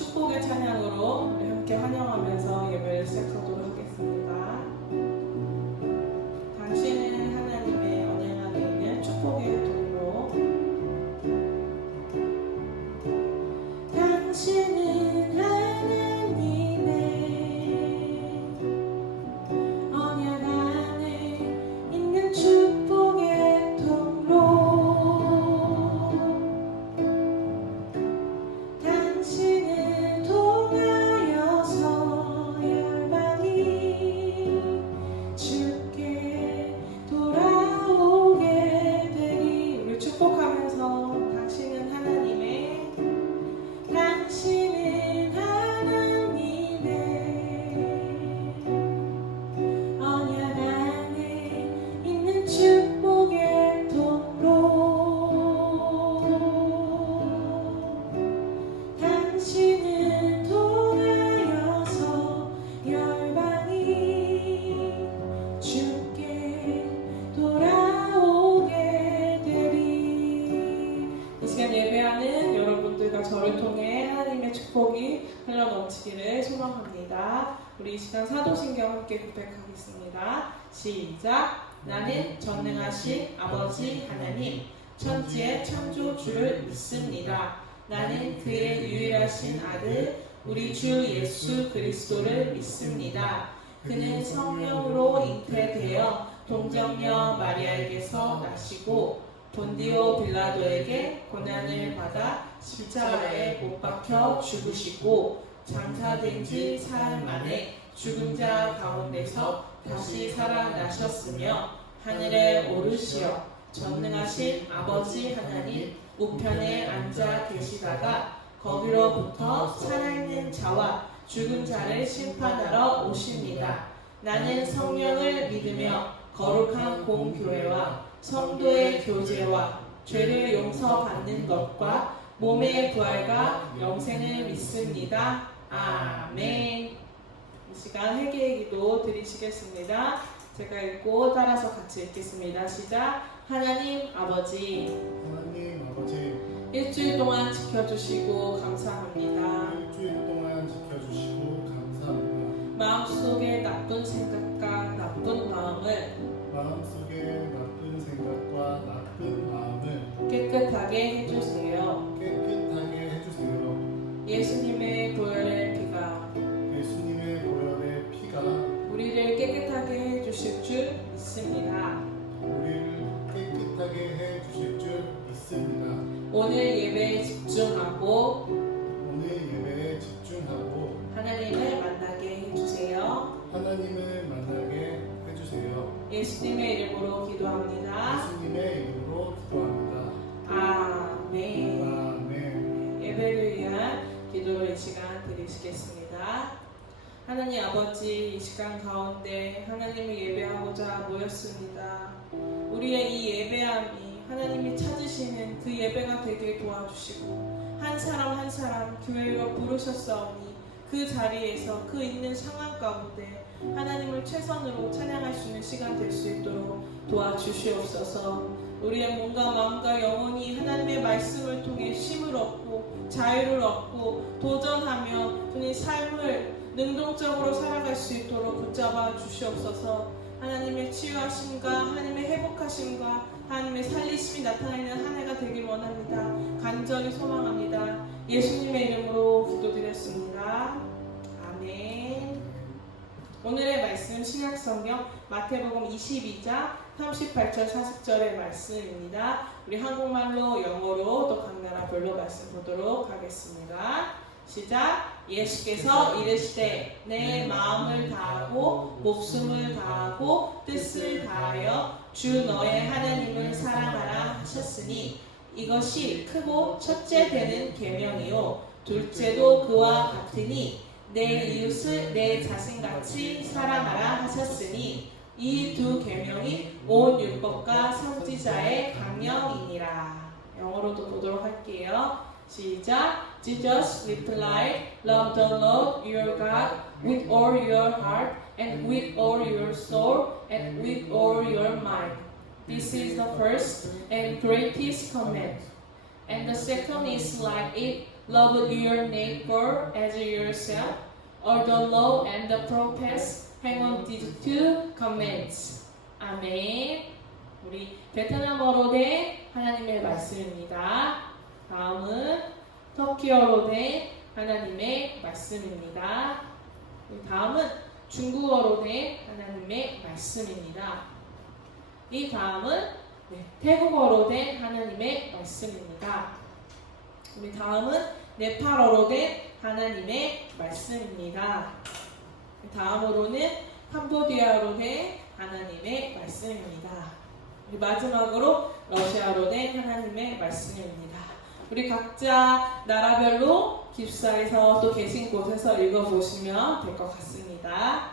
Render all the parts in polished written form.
축복의 찬양으로 함께 환영하면서 예배를 시작하도록 하겠습니다. 당신은 하나님의 언약 안에 있는 축복의 통로. 당신은 하나님의 언약 안에 있는 축복의 통로. 당신을 통하여서 열방이 주께 돌아오게 되리. 우리 축복하면서 당신은 하나님의 언약 안에 있는 축복의 통로. 당신을 통하여서 열방이 주께 돌아오게 되리. 이 시간 예배하는 여러분들과 저를 통해 하나님의 축복이 흘러넘치기를 소망합니다. 우리 이 시간 사도신경 함께 고백하겠습니다. 시작. 나는 전능하신 아버지 하나님 천지의 창조주를 믿습니다. 나는 그의 유일하신 아들 우리 주 예수 그리스도를 믿습니다. 그는 성령으로 잉태되어 동정녀 마리아에게서 나시고 본디오 빌라도에게 고난을 받아 십자가에 못 박혀 죽으시고 장사된 지 사흘 만에 죽은 자 가운데서 다시 살아나셨으며 하늘에 오르시어 전능하신 아버지 하나님 우편에 앉아 계시다가 거기로부터 살아있는 자와 죽은 자를 심판하러 오십니다. 나는 성령을 믿으며 거룩한 공교회와 성도의 교제와 죄를 용서받는 것과 몸의 부활과 영생을 믿습니다. 아멘. 이 시간 회개의 기도 드리시겠습니다. 제가 읽고 따라서 같이 읽겠습니다. 시작. 하나님 아버지, 일주일 동안 지켜주시고 감사합니다. 마음속에 나쁜 생각과 나쁜 마음을 깨끗하게 해주세요. 예수님의 보혈의 피가 우리를 깨끗하게 해주실 줄 믿습니다. 오늘 예배에 집중하고 하나님을 만나게 해주세요. 예수님의 이름으로 기도합니다. 아멘. 예배를 위한 기도를 이 시간 드리시겠습니다. 하나님 아버지, 이 시간 가운데 하나님을 예배하고자 모였습니다. 우리의 이 예배함이 하나님이 찾으시는 그 예배가 되게 도와주시고 한 사람 한 사람 교회로 부르셨사오니 그 자리에서 그 있는 상황 가운데 하나님을 최선으로 찬양할 수 있는 시간 될 수 있도록 도와주시옵소서. 우리의 몸과 마음과 영혼이 하나님의 말씀을 통해 쉼을 얻고 자유를 얻고 도전하며 주님 삶을 능동적으로 살아갈 수 있도록 붙잡아 주시옵소서. 하나님의 치유하심과 하나님의 회복하심과 하나님의 살리심이 나타나는 한 해가 되길 원합니다. 간절히 소망합니다. 예수님의 이름으로 기도드렸습니다. 아멘. 오늘의 말씀 신약성경 마태복음 22장 38절 40절의 말씀입니다. 우리 한국말로 영어로 또 각 나라별로 말씀 보도록 하겠습니다. 시작. 예수께서 이르시되 내 마음을 다하고 목숨을 다하고 뜻을 다하여 주 너의 하나님을 사랑하라 하셨으니 이것이 크고 첫째 되는 계명이요 둘째도 그와 같으니 내 이웃을 내 자신같이 사랑하라 하셨으니 이 두 계명이 온 율법과 선지자의 강령이니라. 영어로도 보도록 할게요. 시작. Jesus replied, Love the Lord your God with all your heart and with all your soul and with all your mind. This is the first and greatest command. And the second is like it, love your neighbor as yourself. All the law and the prophets hang on these two commandments. 아멘. 우리 베트남어로 된 하나님의 말씀입니다. 다음은 터키어로 된 하나님의 말씀입니다. 다음은 중국어로 된 하나님의 말씀입니다. 이 다음은 태국어로 된 하나님의 말씀입니다. 우리 다음은 네팔어로 된 하나님의 말씀입니다. 다음으로는 캄보디아로 된 하나님의 말씀입니다. 우리 마지막으로 러시아로 된 하나님의 말씀입니다. 우리 각자 나라별로 기숙사에서 또 계신 곳에서 읽어보시면 될 것 같습니다.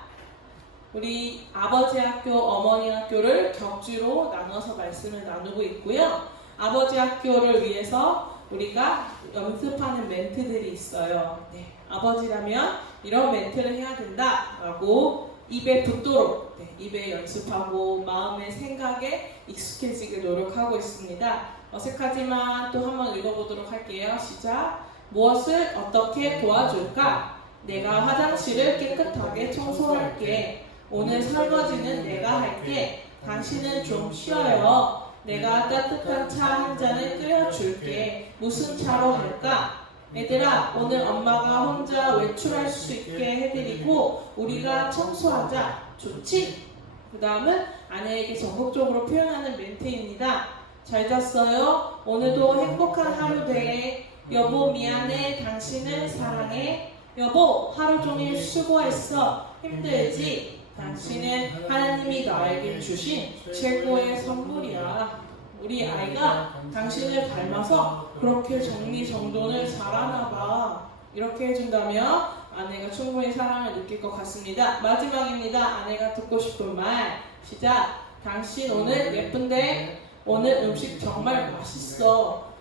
우리 아버지 학교, 어머니 학교를 격주로 나눠서 말씀을 나누고 있고요. 아버지 학교를 위해서 우리가 연습하는 멘트들이 있어요. 아버지라면 이런 멘트를 해야 된다라고 입에 붙도록 입에 연습하고 마음의 생각에 익숙해지게 노력하고 있습니다. 어색하지만 또 한번 읽어보도록 할게요. 시작. 무엇을 어떻게 도와줄까? 내가 화장실을 깨끗하게 청소할게. 오늘 설거지는 내가 할게. 당신은 좀 쉬어요. 내가 따뜻한 차 한 잔을 끓여줄게. 무슨 차로 할까? 얘들아, 오늘 엄마가 혼자 외출할 수 있게 해드리고 우리가 청소하자. 좋지? 그 다음은 아내에게 적극적으로 표현하는 멘트입니다. 잘 잤어요? 오늘도 행복한 하루 돼. 여보 미안해. 당신을 사랑해. 여보 하루 종일 수고했어. 힘들지? 당신은 하나님이 나에게 주신 최고의 선물이야. 우리 아이가 당신을 닮아서 그렇게 정리정돈을 잘하나 봐. 이렇게 해준다면 아내가 충분히 사랑을 느낄 것 같습니다. 마지막입니다. 아내가 듣고 싶은 말. 시작. 당신 오늘 예쁜데? 오늘 음식 정말 맛있어.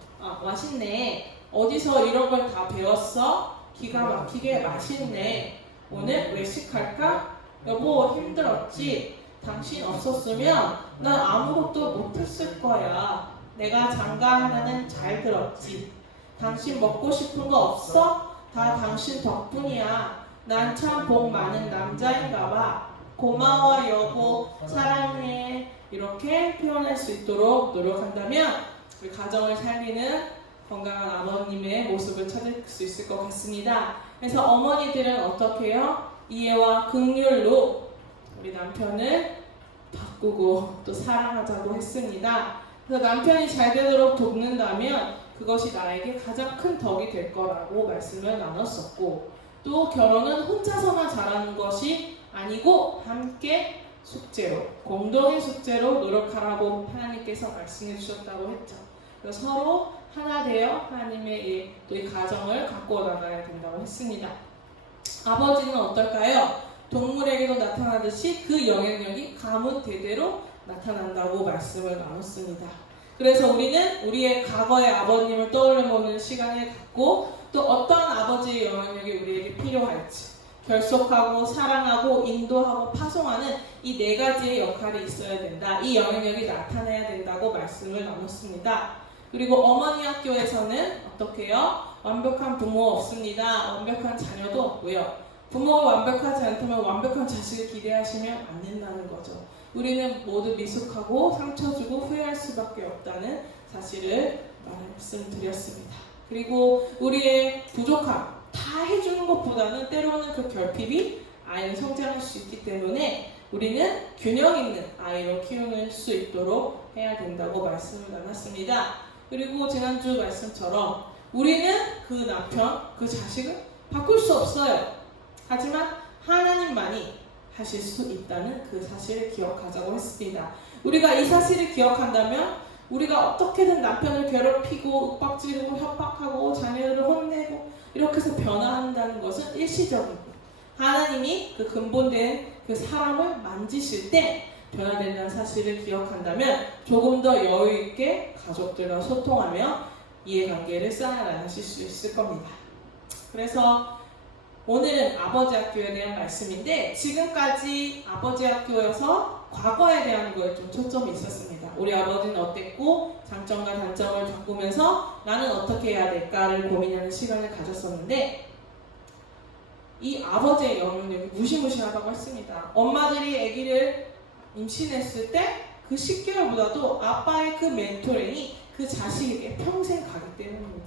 맛있네. 어디서 이런 걸 다 배웠어? 기가 막히게 맛있네. 오늘 외식할까? 여보 힘들었지? 당신 없었으면 난 아무것도 못했을 거야. 내가 장가 하나는 잘 들었지. 당신 먹고 싶은 거 없어? 다 당신 덕분이야. 난 참 복 많은 남자인가 봐. 고마워 여보. 사랑해. 이렇게 표현할 수 있도록 노력한다면 우리 가정을 살리는 건강한 아버님의 모습을 찾을 수 있을 것 같습니다. 그래서 어머니들은 어떻게 해요? 이해와 긍휼로 우리 남편을 바꾸고 또 사랑하자고 했습니다. 그래서 남편이 잘 되도록 돕는다면 그것이 나에게 가장 큰 덕이 될 거라고 말씀을 나눴었고, 또 결혼은 혼자서만 잘하는 것이 아니고 함께 숙제로, 공동의 숙제로 노력하라고 하나님께서 말씀해 주셨다고 했죠. 그래서 서로 하나 되어 하나님의 또 이 가정을 가꾸어 나가야 된다고 했습니다. 아버지는 어떨까요? 동물에게도 나타나듯이 그 영향력이 가문 대대로 나타난다고 말씀을 나눴습니다. 그래서 우리는 우리의 과거의 아버님을 떠올려보는 시간을 갖고 또 어떤 아버지의 영향력이 우리에게 필요할지 결속하고 사랑하고 인도하고 파송하는 이 네 가지의 역할이 있어야 된다. 이 영향력이 나타나야 된다고 말씀을 나눴습니다. 그리고 어머니 학교에서는 어떻게 해요? 완벽한 부모 없습니다. 완벽한 자녀도 없고요. 부모가 완벽하지 않다면 완벽한 자식을 기대하시면 안 된다는 거죠. 우리는 모두 미숙하고 상처 주고 후회할 수밖에 없다는 사실을 말씀드렸습니다. 그리고 우리의 부족함 다 해주는 것보다는 때로는 그 결핍이 아이를 성장할 수 있기 때문에 우리는 균형 있는 아이로 키우는 수 있도록 해야 된다고 말씀을 나눴습니다. 그리고 지난주 말씀처럼 우리는 그 남편, 그 자식을 바꿀 수 없어요. 하지만 하나님만이 하실 수 있다는 그 사실을 기억하자고 했습니다. 우리가 이 사실을 기억한다면 우리가 어떻게든 남편을 괴롭히고 윽박지르고 협박하고 자녀를 혼내고 이렇게 해서 변화한다는 것은 일시적이고, 하나님이 그 근본된 그 사람을 만지실 때 변화된다는 사실을 기억한다면 조금 더 여유 있게 가족들과 소통하며 이해관계를 쌓아나가실 수 있을 겁니다. 그래서 오늘은 아버지 학교에 대한 말씀인데, 지금까지 아버지 학교에서 과거에 대한 거에 좀 초점이 있었습니다. 우리 아버지는 어땠고 장점과 단점을 바꾸면서 나는 어떻게 해야 될까를 고민하는 시간을 가졌었는데 이 아버지의 영향력이 무시무시하다고 했습니다. 엄마들이 아기를 임신했을 때 그 10개월보다도 아빠의 그 멘토링이 그 자식에게 평생 가기 때문입니다.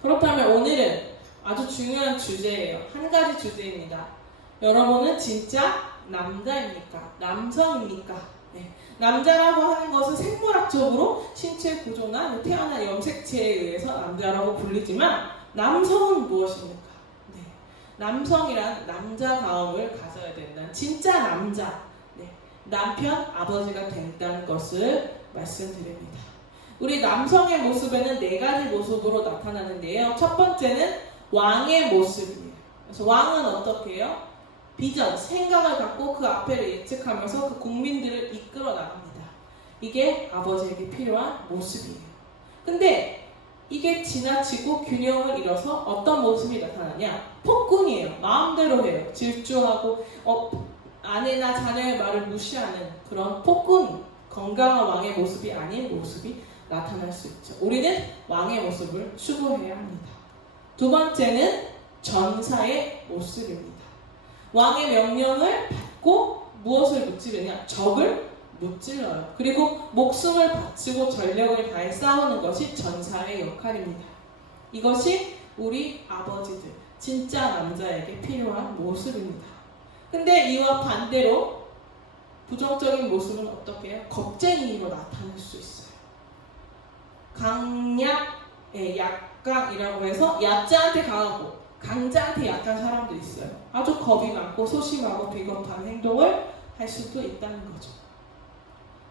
그렇다면 오늘은 아주 중요한 주제예요. 한 가지 주제입니다. 여러분은 진짜 남자입니까? 남성입니까? 네. 남자라고 하는 것은 생물학적으로 신체 구조나 태어난 염색체에 의해서 남자라고 불리지만 남성은 무엇입니까? 네. 남성이란 남자다움을 가져야 된다는 진짜 남자, 네. 남편, 아버지가 된다는 것을 말씀드립니다. 우리 남성의 모습에는 4가지 모습으로 나타나는데요. 첫 번째는 왕의 모습이에요. 그래서 왕은 어떻게 해요? 비전, 생각을 갖고 그 앞에를 예측하면서 그 국민들을 이끌어 나갑니다. 이게 아버지에게 필요한 모습이에요. 근데 이게 지나치고 균형을 잃어서 어떤 모습이 나타나냐? 폭군이에요. 마음대로 해요. 질주하고 아내나 자녀의 말을 무시하는 그런 폭군, 건강한 왕의 모습이 아닌 모습이 나타날 수 있죠. 우리는 왕의 모습을 추구해야 합니다. 두 번째는 전사의 모습입니다. 왕의 명령을 받고 무엇을 무찌르냐? 적을 무찔러요. 그리고 목숨을 바치고 전력을 다해 싸우는 것이 전사의 역할입니다. 이것이 우리 아버지들, 진짜 남자에게 필요한 모습입니다. 근데 이와 반대로 부정적인 모습은 어떻게 해요? 겁쟁이로 나타날 수 있어요. 약강이라고 해서 약자한테 강하고 강자한테 약한 사람도 있어요. 아주 겁이 많고 소심하고 비겁한 행동을 할 수도 있다는 거죠.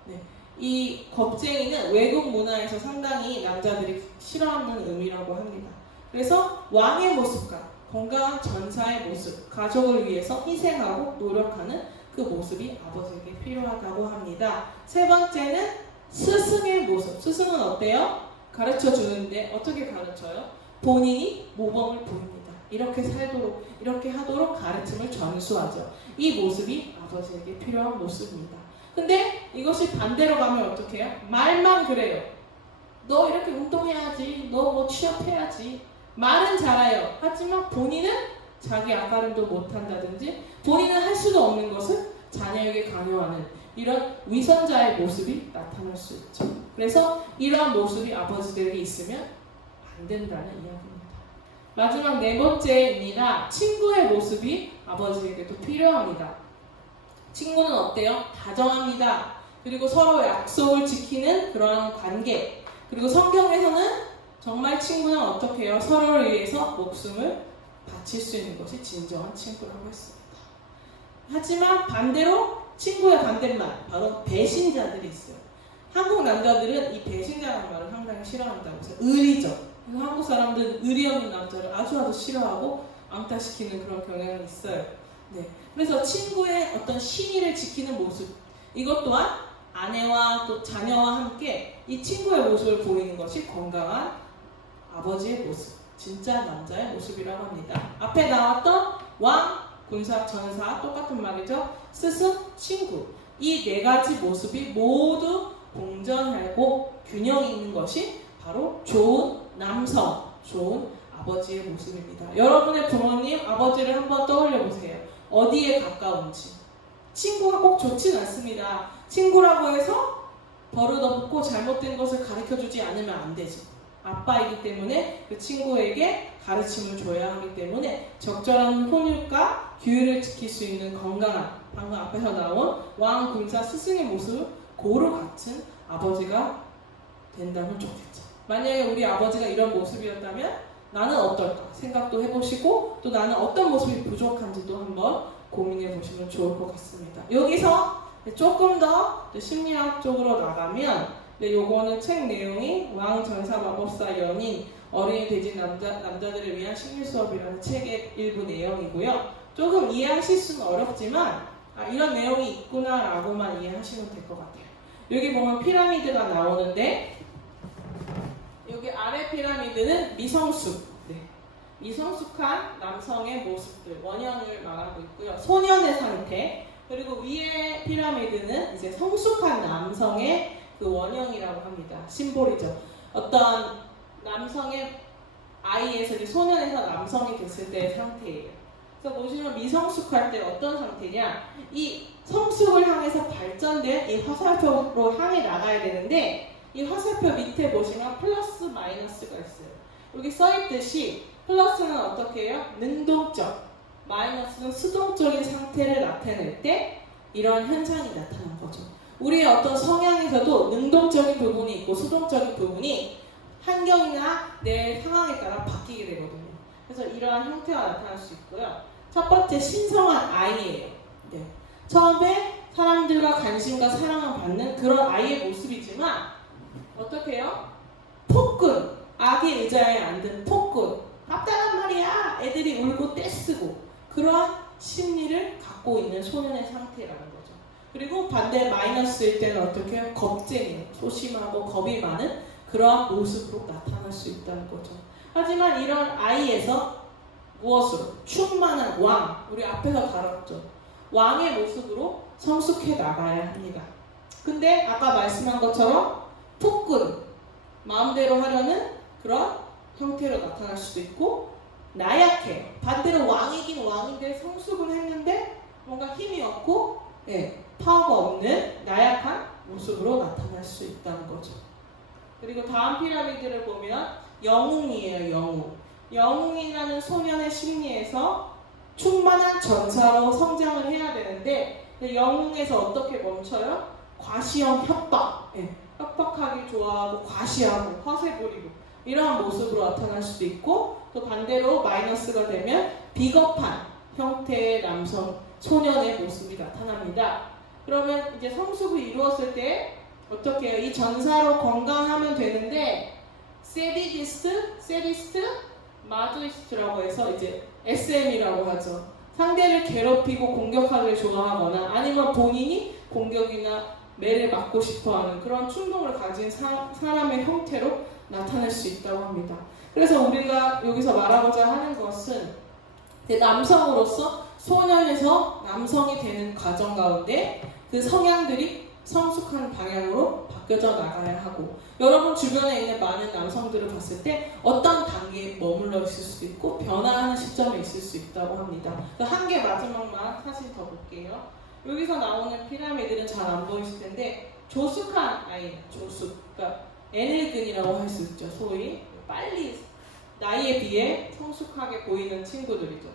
네. 이 겁쟁이는 외국 문화에서 상당히 남자들이 싫어하는 의미라고 합니다. 그래서 왕의 모습과 건강한 전사의 모습, 가족을 위해서 희생하고 노력하는 그 모습이 아버지에게 필요하다고 합니다. 세 번째는 스승의 모습. 스승은 어때요? 가르쳐 주는데 어떻게 가르쳐요? 본인이 모범을 보입니다. 이렇게 살도록, 이렇게 하도록 가르침을 전수하죠. 이 모습이 아버지에게 필요한 모습입니다. 근데 이것이 반대로 가면 어떻게 해요? 말만 그래요. 너 이렇게 운동해야지. 너 뭐 취업해야지. 말은 잘해요. 하지만 본인은 자기 아가름도 못한다든지 본인은 할 수도 없는 것을 자녀에게 강요하는 이런 위선자의 모습이 나타날 수 있죠. 그래서 이러한 모습이 아버지들에게 있으면 안 된다는 이야기입니다. 마지막 4번째입니다. 친구의 모습이 아버지에게도 필요합니다. 친구는 어때요? 다정합니다. 그리고 서로 약속을 지키는 그러한 관계. 그리고 성경에서는 정말 친구는 어떻게 해요? 서로를 위해서 목숨을 바칠 수 있는 것이 진정한 친구라고 했습니다. 하지만 반대로 친구의 반대말, 바로 배신자들이 있어요. 한국 남자들은 이 배신자라는 말을 상당히 싫어한다고 해서 의리죠. 한국 사람들은 의리 없는 남자를 아주 싫어하고 앙탈시키는 그런 경향이 있어요. 네. 그래서 친구의 어떤 신의를 지키는 모습, 이것 또한 아내와 또 자녀와 함께 이 친구의 모습을 보이는 것이 건강한 아버지의 모습, 진짜 남자의 모습이라고 합니다. 앞에 나왔던 왕, 군사, 전사 똑같은 말이죠. 스승, 친구. 이 4가지 모습이 모두 공존하고 균형 있는 것이 바로 좋은 남성, 좋은 아버지의 모습입니다. 여러분의 부모님, 아버지를 한번 떠올려 보세요. 어디에 가까운지. 친구가 꼭 좋진 않습니다. 친구라고 해서 버릇없고 잘못된 것을 가르쳐주지 않으면 안 되죠. 아빠이기 때문에 그 친구에게 가르침을 줘야 하기 때문에 적절한 혼율과 규율을 지킬 수 있는 건강한, 방금 앞에서 나온 왕, 군사, 스승의 모습, 고루 같은 아버지가 된다면 좋겠죠. 만약에 우리 아버지가 이런 모습이었다면 나는 어떨까 생각도 해보시고 또 나는 어떤 모습이 부족한지도 한번 고민해 보시면 좋을 것 같습니다. 여기서 조금 더 심리학적으로 나가면 요거는 책 내용이 왕, 전사, 마법사, 연인, 어린이 돼지 남자들을 위한 심리 수업이라는 책의 일부 내용이고요. 조금 이해하실 수는 어렵지만 이런 내용이 있구나라고만 이해하시면 될 것 같아요. 여기 보면 피라미드가 나오는데 여기 아래 피라미드는 미성숙, 미성숙한 남성의 모습들, 원형을 말하고 있고요. 소년의 상태, 그리고 위에 피라미드는 이제 성숙한 남성의 그 원형이라고 합니다. 심볼이죠. 어떤 남성의 아이에서 이제 소년에서 남성이 됐을 때의 상태예요. 그래서 보시면 미성숙할 때 어떤 상태냐? 이 성숙을 향해서 발전된 이 화살표로 향해 나가야 되는데 이 화살표 밑에 보시면 플러스 마이너스가 있어요. 여기 써있듯이 플러스는 어떻게 해요? 능동적, 마이너스는 수동적인 상태를 나타낼 때 이런 현상이 나타난 거죠. 우리의 어떤 성향에서도 능동적인 부분이 있고 수동적인 부분이 환경이나 내 상황에 따라 바뀌게 되거든요. 그래서 이러한 형태가 나타날 수 있고요. 첫 번째, 신성한 아이예요. 네. 처음에 사람들과 관심과 사랑을 받는 그런 아이의 모습이지만 어떻게 해요? 폭군, 아기 의자에 앉은 폭군, 답답한 말이야, 애들이 울고 떼쓰고 그러한 심리를 갖고 있는 소년의 상태라는 거죠. 그리고 반대 마이너스일 때는 어떻게 해요? 겁쟁이, 소심하고 겁이 많은 그러한 모습으로 나타날 수 있다는 거죠. 하지만 이런 아이에서 무엇으로? 충만한 왕, 우리 앞에서 다뤘죠. 왕의 모습으로 성숙해 나가야 합니다. 근데 아까 말씀한 것처럼 폭군, 마음대로 하려는 그런 형태로 나타날 수도 있고 나약해, 반대로 왕이긴 왕인데 성숙은 했는데 뭔가 힘이 없고 파워가 없는 나약한 모습으로 나타날 수 있다는 거죠. 그리고 다음 피라미드를 보면 영웅이에요. 영웅. 영웅이라는 소년의 심리에서 충만한 전사로 성장을 해야 되는데 영웅에서 어떻게 멈춰요? 과시형 협박, 협박하기 좋아하고 과시하고 허세 부리고 이러한 모습으로 나타날 수도 있고 또 반대로 마이너스가 되면 비겁한 형태의 남성, 소년의 모습이 나타납니다. 그러면 이제 성숙을 이루었을 때 어떻게 해요? 이 전사로 건강하면 되는데 세디스트, 마조이스트라고 해서 이제 SM이라고 하죠. 상대를 괴롭히고 공격하기를 좋아하거나 아니면 본인이 공격이나 매를 맞고 싶어하는 그런 충동을 가진 사람의 형태로 나타날 수 있다고 합니다. 그래서 우리가 여기서 말하고자 하는 것은 남성으로서 소년에서 남성이 되는 과정 가운데 그 성향들이 성숙한 방향으로 바뀌어져 나가야 하고 여러분 주변에 있는 많은 남성들을 봤을 때 어떤 단계에 머물러 있을 수도 있고 변화하는 시점에 있을 수 있다고 합니다. 한 개 마지막만 사진 더 볼게요. 여기서 나오는 피라미드는 잘 안 보이실 텐데 조숙한 아이, 조숙, 그러니까 애늙은이라고 할 수 있죠. 소위 빨리 나이에 비해 성숙하게 보이는 친구들이죠.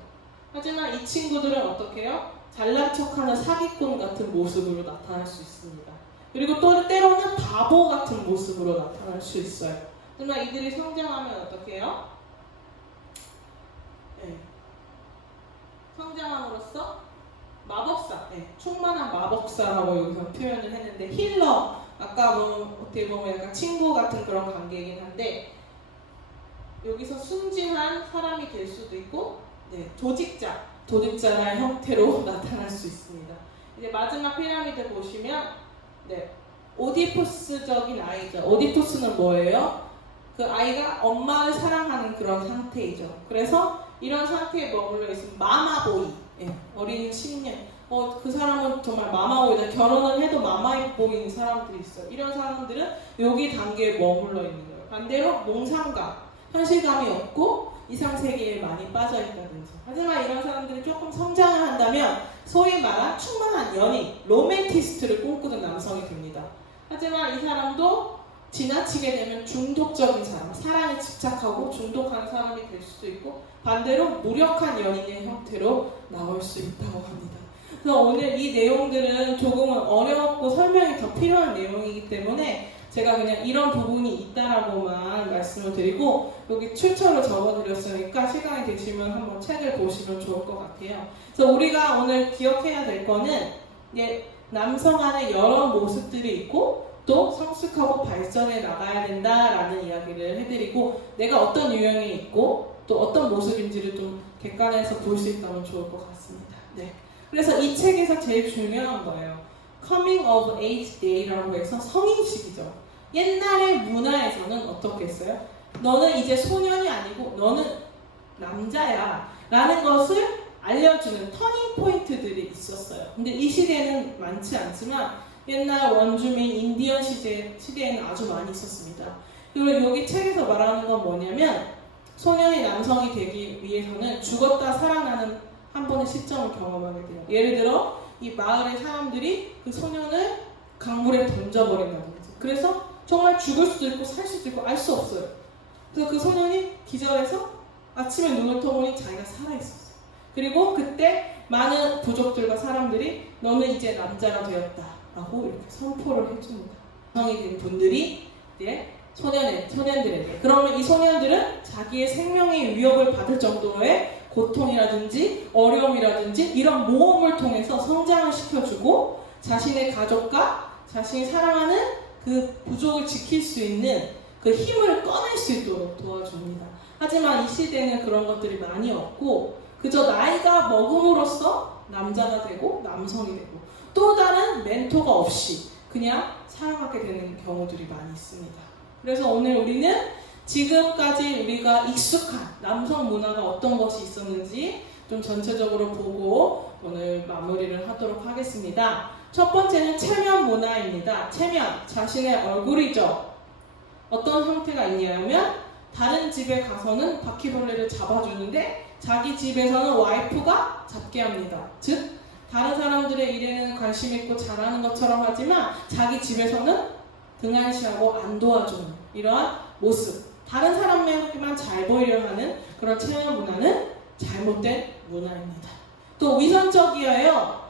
하지만 이 친구들은 어떻게 해요? 잘난 척하는 사기꾼 같은 모습으로 나타날 수 있습니다. 그리고 또 때로는 바보 같은 모습으로 나타날 수 있어요. 하지만 이들이 성장하면 어떻게 해요? 성장함으로써 마법사, 충만한 마법사라고 여기서 표현을 했는데 힐러, 아까 어떻게 보면 약간 친구 같은 그런 관계이긴 한데 여기서 순진한 사람이 될 수도 있고 조직자의 형태로 나타날 수 있습니다. 이제 마지막 피라미드 보시면 오디푸스적인 아이죠. 오디푸스는 뭐예요? 그 아이가 엄마를 사랑하는 그런 상태이죠. 그래서 이런 상태에 머물러 있으면 마마보이, 어린 신년. 그 사람은 정말 마마보이다. 결혼을 해도 마마보이인 사람들이 있어요. 이런 사람들은 여기 단계에 머물러 있는 거예요. 반대로 몽상가, 현실감이 없고 이상세계에 많이 빠져있다든지. 하지만 이런 사람들이 조금 성장을 한다면 소위 말한 충만한 연인, 로맨티스트를 꿈꾸는 남성이 됩니다. 하지만 이 사람도 지나치게 되면 중독적인 사람, 사랑에 집착하고 중독한 사람이 될 수도 있고 반대로 무력한 연인의 형태로 나올 수 있다고 합니다. 그래서 오늘 이 내용들은 조금은 어렵고 설명이 더 필요한 내용이기 때문에 제가 그냥 이런 부분이 있다라고만 말씀을 드리고 여기 출처를 적어드렸으니까 시간이 되시면 한번 책을 보시면 좋을 것 같아요. 그래서 우리가 오늘 기억해야 될 거는 남성 안에 여러 모습들이 있고 또 성숙하고 발전해 나가야 된다라는 이야기를 해드리고 내가 어떤 유형이 있고 또 어떤 모습인지를 좀 객관해서 볼 수 있다면 좋을 것 같습니다. 그래서 이 책에서 제일 중요한 거예요. Coming of Age Day라고 해서 성인식이죠. 옛날의 문화에서는 어떻게 했어요? 너는 이제 소년이 아니고 너는 남자야 라는 것을 알려주는 터닝 포인트들이 있었어요. 근데 이 시대에는 많지 않지만 옛날 원주민 인디언 시대에는 아주 많이 있었습니다. 그리고 여기 책에서 말하는 건 뭐냐면 소년이 남성이 되기 위해서는 죽었다 살아나는 한 번의 시점을 경험하게 돼요. 예를 들어 이 마을의 사람들이 그 소년을 강물에 던져버린다든지, 그래서 정말 죽을 수도 있고 살 수도 있고 알 수 없어요. 그래서 그 소년이 기절해서 아침에 눈을 떠보니 자기가 살아있었어요. 그리고 그때 많은 부족들과 사람들이 너는 이제 남자가 되었다 라고 이렇게 선포를 해줍니다. 성이 된 분들이 이제 소년들에게. 그러면 이 소년들은 자기의 생명의 위협을 받을 정도의 고통이라든지 어려움이라든지 이런 모험을 통해서 성장을 시켜주고 자신의 가족과 자신이 사랑하는 그 부족을 지킬 수 있는 그 힘을 꺼낼 수 있도록 도와줍니다. 하지만 이 시대에는 그런 것들이 많이 없고 그저 나이가 먹음으로써 남자가 되고 남성이 되고 또 다른 멘토가 없이 그냥 살아가게 되는 경우들이 많이 있습니다. 그래서 오늘 우리는 지금까지 우리가 익숙한 남성 문화가 어떤 것이 있었는지 좀 전체적으로 보고 오늘 마무리를 하도록 하겠습니다. 첫 번째는 체면 문화입니다. 체면, 자신의 얼굴이죠. 어떤 형태가 있냐면 다른 집에 가서는 바퀴벌레를 잡아주는데 자기 집에서는 와이프가 잡게 합니다. 즉 다른 사람들의 일에는 관심 있고 잘하는 것처럼 하지만 자기 집에서는 등한시하고 안 도와주는 이러한 모습, 다른 사람에게만 잘 보이려 하는 그런 체면 문화는 잘못된 문화입니다. 또 위선적이어요.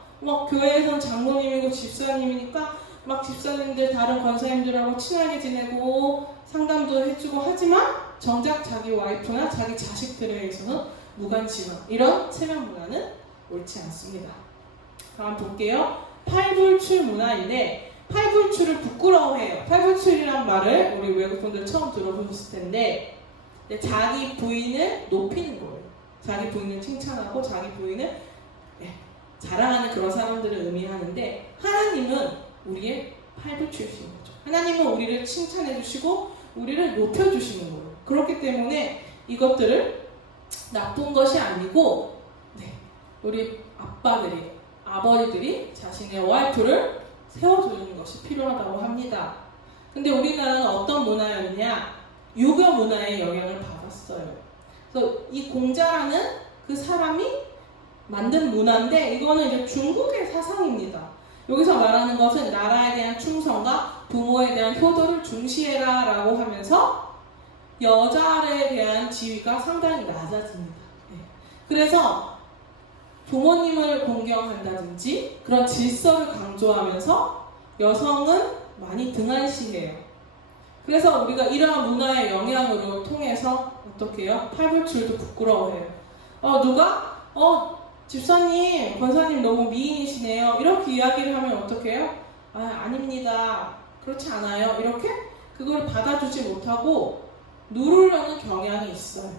교회에선 장로님이고 집사님이니까 막 집사님들 다른 권사님들하고 친하게 지내고 상담도 해주고 하지만 정작 자기 와이프나 자기 자식들에 대해서는 무관심한 이런 체면 문화는 옳지 않습니다. 다음 볼게요. 팔불출 문화인데 팔불출을 부끄러워해요. 팔불출이란 말을 우리 외국분들 처음 들어보셨을 텐데 자기 부인을 높이는 거예요. 자기 부인을 칭찬하고 자기 부인을 자랑하는 그런 사람들을 의미하는데 하나님은 우리의 팔불출이신 거죠. 하나님은 우리를 칭찬해 주시고 우리를 높여 주시는 거예요. 그렇기 때문에 이것들을 나쁜 것이 아니고 우리 아버지들이 자신의 와이프를 세워주는 것이 필요하다고 합니다. 근데 우리나라는 어떤 문화였냐? 유교 문화의 영향을 받았어요. 그래서 이 공자라는 그 사람이 만든 문화인데 이거는 이제 중국의 사상입니다. 여기서 말하는 것은 나라에 대한 충성과 부모에 대한 효도를 중시해라 라고 하면서 여자에 대한 지위가 상당히 낮아집니다. 그래서 부모님을 공경한다든지 그런 질서를 강조하면서 여성은 많이 등한시해요. 그래서 우리가 이러한 문화의 영향으로 통해서 어떻게 해요? 팔불출도 부끄러워해요. 누가 집사님, 권사님 너무 미인이시네요. 이렇게 이야기를 하면 어떻게 해요? 아닙니다. 그렇지 않아요. 이렇게 그걸 받아주지 못하고 누르려는 경향이 있어요.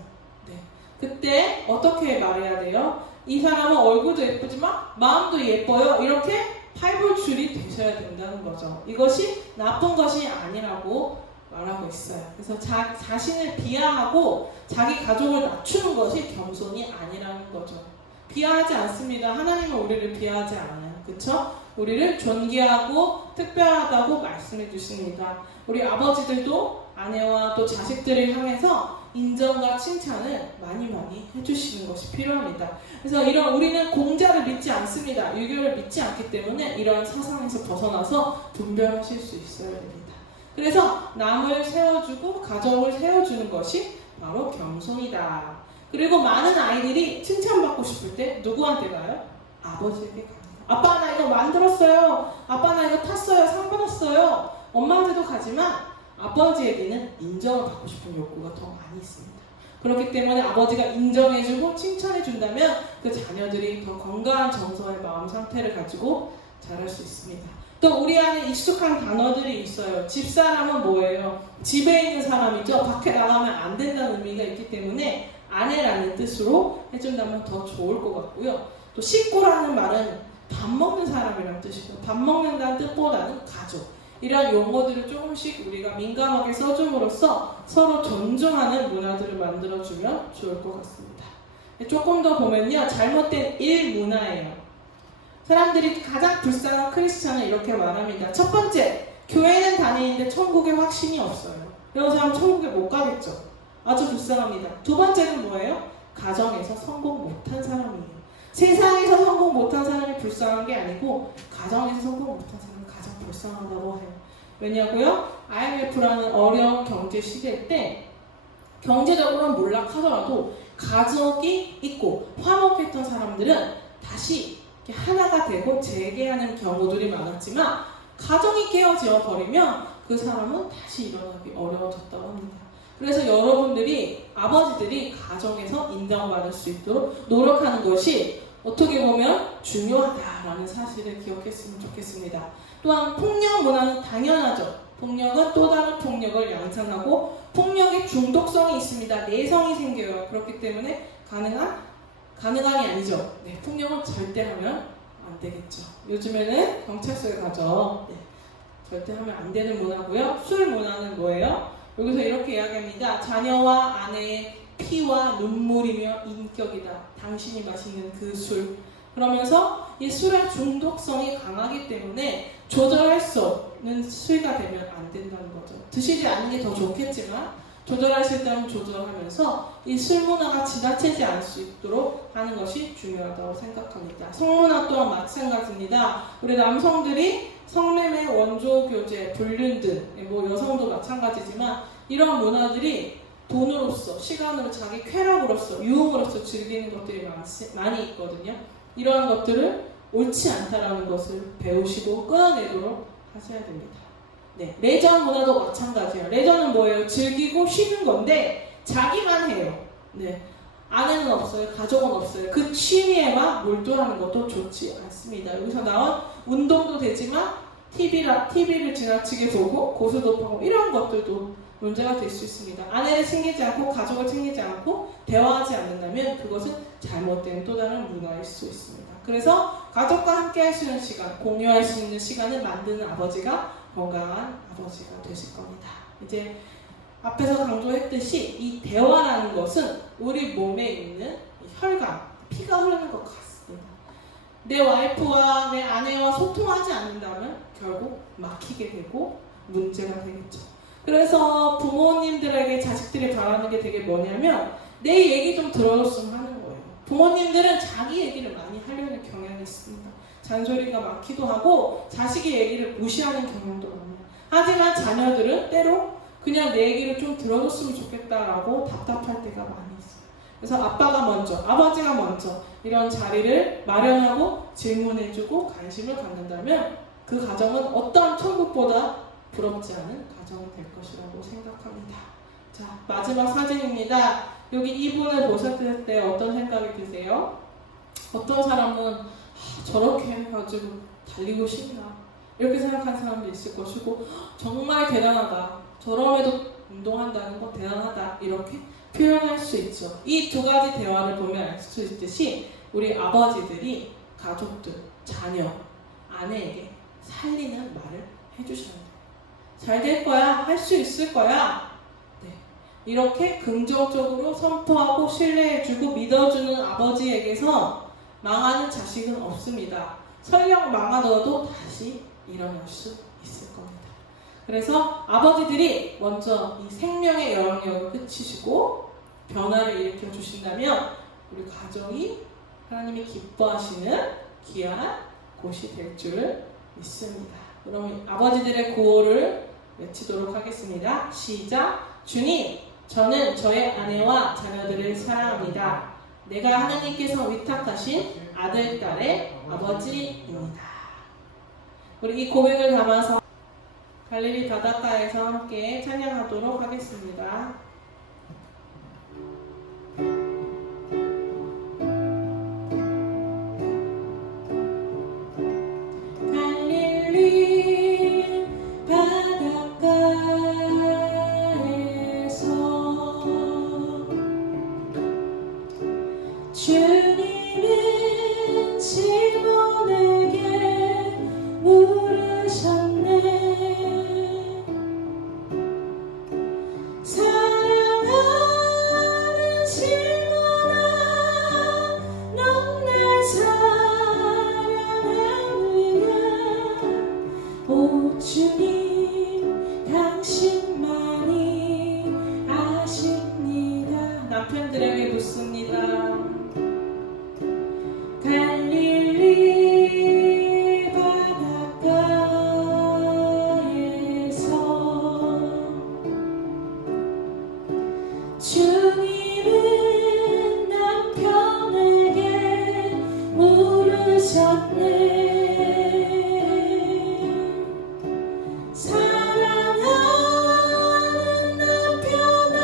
그때 어떻게 말해야 돼요? 이 사람은 얼굴도 예쁘지만 마음도 예뻐요. 이렇게 팔불출이 되셔야 된다는 거죠. 이것이 나쁜 것이 아니라고 말하고 있어요. 그래서 자신을 비하하고 자기 가족을 낮추는 것이 겸손이 아니라는 거죠. 비하하지 않습니다. 하나님은 우리를 비하하지 않아요. 그쵸? 우리를 존귀하고 특별하다고 말씀해 주십니다. 우리 아버지들도 아내와 또 자식들을 향해서 인정과 칭찬을 많이 해주시는 것이 필요합니다. 그래서 우리는 공자를 믿지 않습니다. 유교를 믿지 않기 때문에 이러한 사상에서 벗어나서 분별하실 수 있어야 됩니다. 그래서 남을 세워주고 가족을 세워주는 것이 바로 겸손이다. 그리고 많은 아이들이 칭찬받고 싶을 때 누구한테 가요? 아버지에게 갑니다. 아빠 나 이거 만들었어요. 아빠 나 이거 탔어요. 상 받았어요. 엄마한테도 가지만 아버지에게는 인정을 받고 싶은 욕구가 더 많이 있습니다. 그렇기 때문에 아버지가 인정해주고 칭찬해준다면 그 자녀들이 더 건강한 정서의 마음 상태를 가지고 자랄 수 있습니다. 또 우리 안에 익숙한 단어들이 있어요. 집사람은 뭐예요? 집에 있는 사람이죠. 밖에 나가면 안 된다는 의미가 있기 때문에 아내라는 뜻으로 해준다면 더 좋을 것 같고요. 또 식구라는 말은 밥 먹는 사람이라는 뜻이고 밥 먹는다는 뜻보다는 가족. 이러한 용어들을 조금씩 우리가 민감하게 써줌으로써 서로 존중하는 문화들을 만들어주면 좋을 것 같습니다. 조금 더 보면요, 잘못된 일 문화예요. 사람들이 가장 불쌍한 크리스찬은 이렇게 말합니다. 첫 번째, 교회는 다니는데 천국에 확신이 없어요. 이런 사람 천국에 못 가겠죠. 아주 불쌍합니다. 두 번째는 뭐예요? 가정에서 성공 못한 사람이에요. 세상에서 성공 못한 사람이 불쌍한 게 아니고 가정에서 성공 못한 사람이 가장 불쌍하다고 해요. 왜냐고요? IMF라는 어려운 경제 시대 때 경제적으로는 몰락하더라도 가족이 있고 화목했던 사람들은 다시 하나가 되고 재개하는 경우들이 많았지만 가정이 깨어져 버리면 그 사람은 다시 일어나기 어려워졌다고 합니다. 그래서 여러분들이 아버지들이 가정에서 인정받을 수 있도록 노력하는 것이 어떻게 보면 중요하다라는 사실을 기억했으면 좋겠습니다. 또한 폭력 문화는 당연하죠. 폭력은 또 다른 폭력을 양산하고 폭력의 중독성이 있습니다. 내성이 생겨요. 그렇기 때문에 가능함이 아니죠. 네, 폭력은 절대 하면 안 되겠죠. 요즘에는 경찰서에 가죠. 네, 절대 하면 안 되는 문화고요. 술 문화는 뭐예요? 여기서 이렇게 이야기합니다. 자녀와 아내의 피와 눈물이며 인격이다. 당신이 마시는 그 술. 그러면서 이 술의 중독성이 강하기 때문에 조절할 수 없는 술가 되면 안 된다는 거죠. 드시지 않는 게 더 좋겠지만 조절하실 때는 조절하면서 이 술 문화가 지나치지 않을 수 있도록 하는 것이 중요하다고 생각합니다. 성문화 또한 마찬가지입니다. 우리 남성들이 성매매, 원조 교제, 불륜 등 여성도 마찬가지지만 이런 문화들이 돈으로서, 시간으로, 자기 쾌락으로서, 유흥으로서 즐기는 것들이 많이 있거든요. 이러한 것들을 옳지 않다라는 것을 배우시고 끊어내도록 하셔야 됩니다. 네, 레저 문화도 마찬가지예요. 레저는 뭐예요? 즐기고 쉬는 건데 자기만 해요. 네, 아내는 없어요. 가족은 없어요. 그 취미에만 몰두하는 것도 좋지 않습니다. 여기서 나온 운동도 되지만 TV를 지나치게 보고 고스톱하고 이런 것들도 문제가 될 수 있습니다. 아내를 챙기지 않고 가족을 챙기지 않고 대화하지 않는다면 그것은 잘못된 또 다른 문화일 수 있습니다. 그래서 가족과 함께 할 수 있는 시간, 공유할 수 있는 시간을 만드는 아버지가 건강한 아버지가 되실 겁니다. 이제 앞에서 강조했듯이 이 대화라는 것은 우리 몸에 있는 혈관, 피가 흐르는 것 같습니다. 내 와이프와 내 아내와 소통하지 않는다면 결국 막히게 되고 문제가 되겠죠. 그래서 부모님들에게 자식들이 바라는 게 되게 뭐냐면 내 얘기 좀 들어줬으면 하는 거예요. 부모님들은 자기 얘기를 많이 하려는 경향이 있습니다. 잔소리가 많기도 하고 자식의 얘기를 무시하는 경향도 많아요. 하지만 자녀들은 때로 그냥 내 얘기를 좀 들어줬으면 좋겠다라고 답답할 때가 많이 있어요. 그래서 아빠가 먼저, 아버지가 먼저 이런 자리를 마련하고 질문해주고 관심을 갖는다면 그 가정은 어떤 천국보다 부럽지 않은 가정이 될 것이라고 생각합니다. 자, 마지막 사진입니다. 여기 이분을 보셨을 때 어떤 생각이 드세요? 어떤 사람은 저렇게 해가지고 달리고 싶나? 이렇게 생각하는 사람도 있을 것이고 정말 대단하다. 저럼에도 운동한다는 건 대단하다. 이렇게 표현할 수 있죠. 이 두 가지 대화를 보면 알 수 있듯이 우리 아버지들이 가족들, 자녀, 아내에게 살리는 말을 해주셔야 돼요. 잘 될 거야. 할 수 있을 거야. 네. 이렇게 긍정적으로 선포하고 신뢰해주고 믿어주는 아버지에게서 망하는 자식은 없습니다. 설령 망하더라도 다시 일어날 수 있을 겁니다. 그래서 아버지들이 먼저 이 생명의 영역을 끝이시고 변화를 일으켜 주신다면 우리 가정이 하나님이 기뻐하시는 귀한 곳이 될 줄 믿습니다. 그럼 아버지들의 구호를 외치도록 하겠습니다. 시작! 주님, 저는 저의 아내와 자녀들을 사랑합니다. 내가 하나님께서 위탁하신 아들, 딸의 아버지입니다. 우리 이 고백을 담아서 갈릴리 바닷가에서 함께 찬양하도록 하겠습니다. 주님은 시몬에게 물으셨네. 사랑하는 시몬아, 부르셨네. 사랑하는 남편아,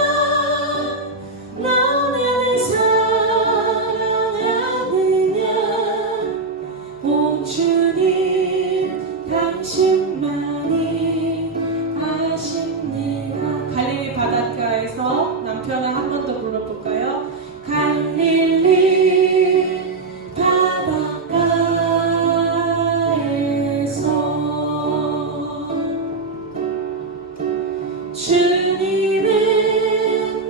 너는 사랑하느냐. 오 주님 당신만이 아십니다. 갈릴리 바닷가에서 남편을 한 번 더 불러볼까요? 갈릴리 바닷가에서 주님은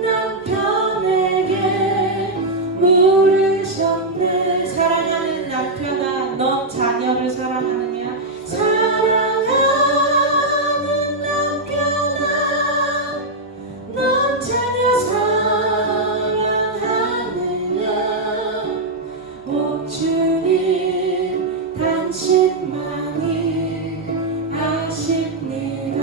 남편에게 물으셨네. 사랑하는 남편아, 넌 자녀를 사랑하느냐? 사랑하는 남편아, 넌 자녀 사랑하느냐. 오 주님 당신만이 아십니다.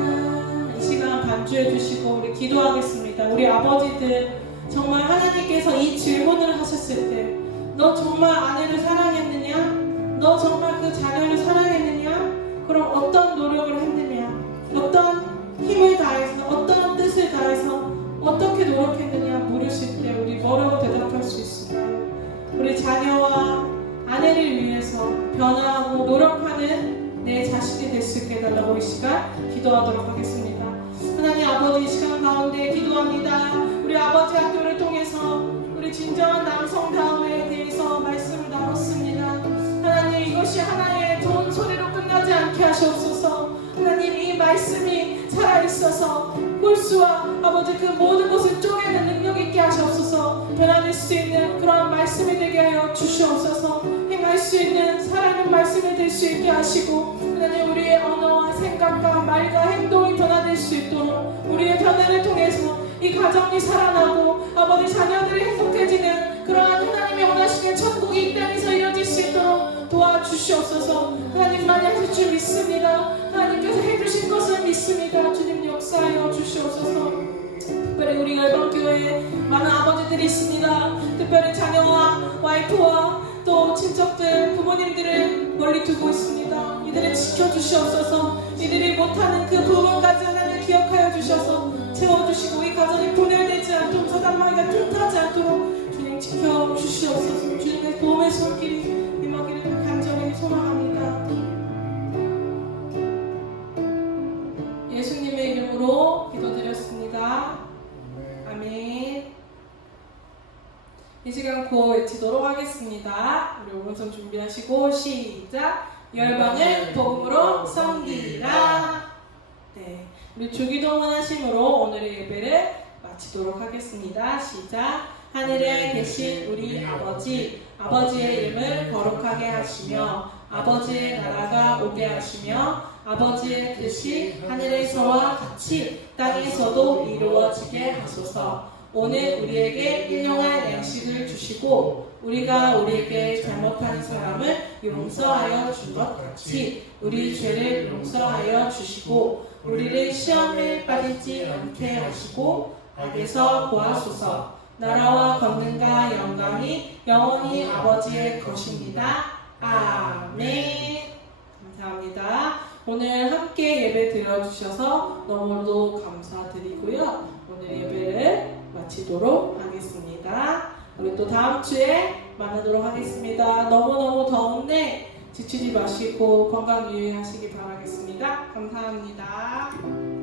이 시간 반주해 주시고 우리 기도하겠습니다. 우리 아버지들 정말 하나님께서 이 질문을 하셨을 때 너 정말 아내를 사랑했느냐? 너 정말 그 자녀를 사랑했느냐? 그럼 어떤 노력을 했느냐? 어떤 힘을 다해서, 어떤 뜻을 다해서 어떻게 노력했느냐 물으실 때 우리 뭐라고 대답할 수 있을까요? 우리 자녀와 아내를 위해서 변화하고 노력하는 내 자신이 될 수 있게 해달라고 이 시간 기도하도록 하겠습니다. 하나님 아버지, 이 시간 가운데 기도합니다. 우리 아버지 학교를 통해서 우리 진정한 남성다움에 대해서 말씀을 나눴습니다. 하나님, 이것이 하나의 좋은 소리로 끝나지 않게 하시옵소서. 하나님, 이 말씀이 살아있어서 홀수와 아버지 그 모든 것을 쪼개는 능력 있게 하시옵소서. 변화될 수 있는 그런 말씀이 되게 하여 주시옵소서. 행할 수 있는 살아있는 말씀이 될 수 있게 하시고, 하나님 우리의 언어와 생각과 말과 행동이 변화될 수 있도록 우리의 변화를 통해서 이 가정이 살아나고 아버지 자녀들이 행복해지는 그러한 하나님의 원하시는 천국이 이 땅에서 이루어질 수 있도록 도와주시옵소서. 하나님만이 하실 줄 믿습니다. 하나님께서 해주신 것을 믿습니다. 주님 역사하여 주시옵소서. 특별히 우리 열방교회에 많은 아버지들이 있습니다. 특별히 자녀와 와이프와 또 친척들, 부모님들을 멀리 두고 있습니다. 이들을 지켜주시옵소서. 이들이 못하는 그 부분까지 하나님 기억하여 주셔서 채워주시고 이 가정이 분열되지 않도록 사단마귀가 틈타지 않도록 주님 지켜주시옵소서. 주님의 도움의 손길이 임하기를 간절히 소망합니다. 예수님의 이름으로 기도드렸습니다. 아멘. 이 시간 구호 외치도록 하겠습니다. 우리 오른손 준비하시고 시작. 열방을 복음으로 섬기라. 네, 우리 주기도문 하심으로 오늘의 예배를 마치도록 하겠습니다. 시작. 하늘에 계신 우리 아버지, 아버지의 이름을 거룩하게 하시며 아버지의 나라가 오게 하시며 아버지의 뜻이 하늘에서와 같이 땅에서도 이루어지게 하소서. 오늘 우리에게 일용할 양식을 주시고 우리가 우리에게 잘못한 사람을 용서하여 준 것 같이 우리 죄를 용서하여 주시고 우리를 시험에 빠지지 않게 하시고 악에서 구하소서. 나라와 권능과 영광이 영원히 아버지의 것입니다. 아멘. 감사합니다. 오늘 함께 예배 드려주셔서 너무도 감사드리고요. 오늘 예배를 마치도록 하겠습니다. 우리 또 다음 주에 만나도록 하겠습니다. 너무너무 더운데 지치지 마시고 건강 유의하시기 바라겠습니다. 감사합니다.